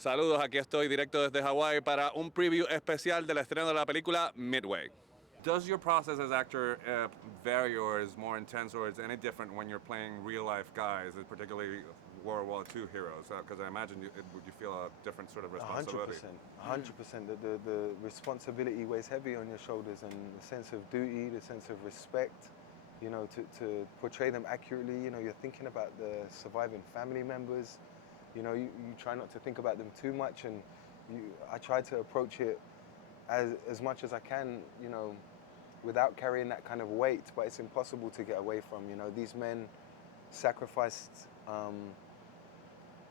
Saludos, aquí estoy directo desde Hawái para un preview especial del estreno de la película Midway. Does your process as actor vary, or is more intense, or is any different when you're playing real-life guys, particularly World War II heroes? Because I imagine you feel a different sort of responsibility. 100%. The responsibility weighs heavy on your shoulders, and the sense of duty, the sense of respect, you know, to portray them accurately. You know, you're thinking about the surviving family members. You know, you try not to think about them too much, and I try to approach it as much as I can, you know, without carrying that kind of weight, but it's impossible to get away from. You know, these men sacrificed,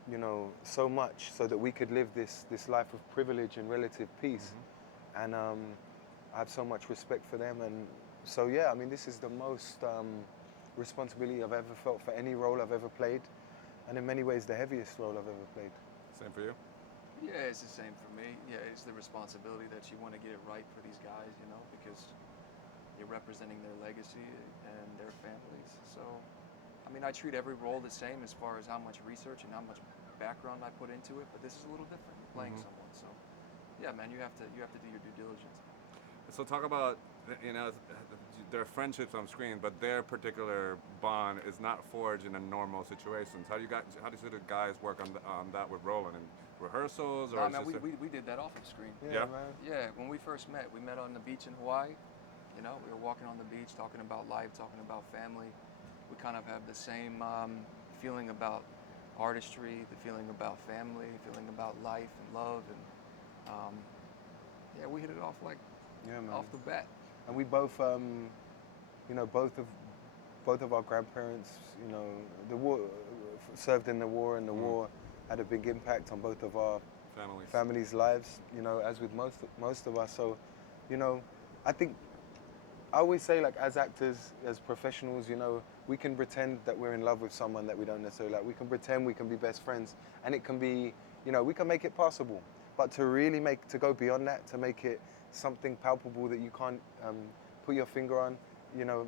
you know, so much so that we could live this life of privilege and relative peace. And I have so much respect for them. And so, yeah, I mean, this is the most responsibility I've ever felt for any role I've ever played. And in many ways, the heaviest role I've ever played. Same for you? Yeah, it's the same for me. Yeah, it's the responsibility that you want to get it right for these guys, you know, because you're representing their legacy and their families. So, I mean, I treat every role the same as far as how much research and how much background I put into it, but this is a little different, playing someone. So, yeah, man, you have to do your due diligence. So talk about, you know, their friendships on screen, but their particular bond is not forged in a normal situations. How do the guys work on that with Roland in rehearsals? Or man, we did that off of screen. Yeah. Man. Yeah, when we first met, we met on the beach in Hawaii. You know, we were walking on the beach, talking about life, talking about family. We kind of have the same feeling about artistry, the feeling about family, feeling about life and love, and yeah, we hit it off like off the bat. And we both, you know, both of our grandparents, you know, the war served in the war, and the war had a big impact on both of our families' lives. You know, as with most of us. So, you know, I think I always say, like, as actors, as professionals, you know, we can pretend that we're in love with someone that we don't necessarily like. We can pretend we can be best friends, and it can be, you know, we can make it possible. But to really to go beyond that, to make it something palpable that you can't put your finger on, you know,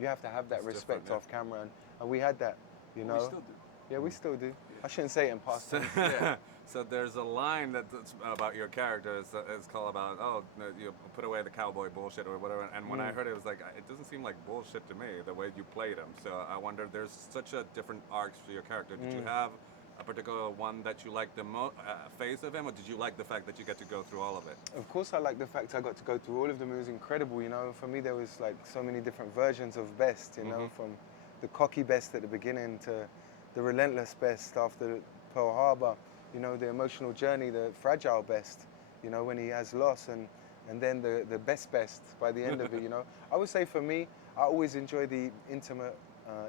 you have to have that respect off camera, and we had that, you know. We still do. Yeah, we still do. I shouldn't say it in past tense. Yeah. So there's a line that's about your character. It's called about, oh, you put away the cowboy bullshit or whatever. And when I heard it, it was like, it doesn't seem like bullshit to me, the way you played him. So I wonder, there's such a different arcs to your character. Did you have a particular one that you liked the most, phase of him, or did you like the fact that you get to go through all of it? Of course I like the fact I got to go through all of them. It was incredible, you know. For me, there was like so many different versions of Best, you know, from the cocky Best at the beginning to the relentless Best after Pearl Harbor, you know, the emotional journey, the fragile Best, you know, when he has loss, and then the best by the end of it, you know. I would say for me, I always enjoy the intimate,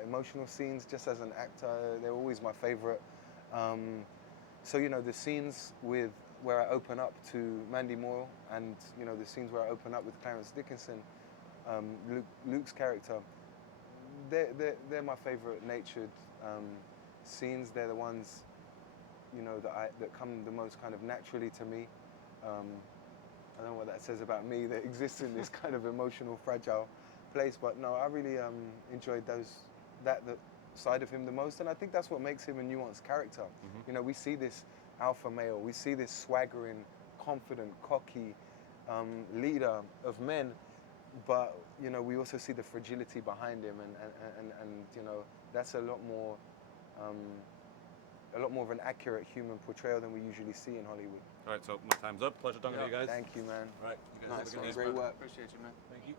emotional scenes. Just as an actor, they're always my favorite. So, you know, the scenes where I open up to Mandy Moore, and, you know, the scenes where I open up with Clarence Dickinson, Luke's character, they're my favorite natured scenes. They're the ones, you know, that come the most kind of naturally to me. I don't know what that says about me that exists in this kind of emotional, fragile place, but no, I really enjoyed that side of him the most, and I think that's what makes him a nuanced character. You know, we see this alpha male, we see this swaggering, confident, cocky leader of men, but, you know, we also see the fragility behind him, and you know, that's a lot more of an accurate human portrayal than we usually see in Hollywood. All right, so my time's up. Pleasure talking to you guys. Thank you, man. All right, you guys have a good Nice, day. great work. Appreciate you, man. Thank you.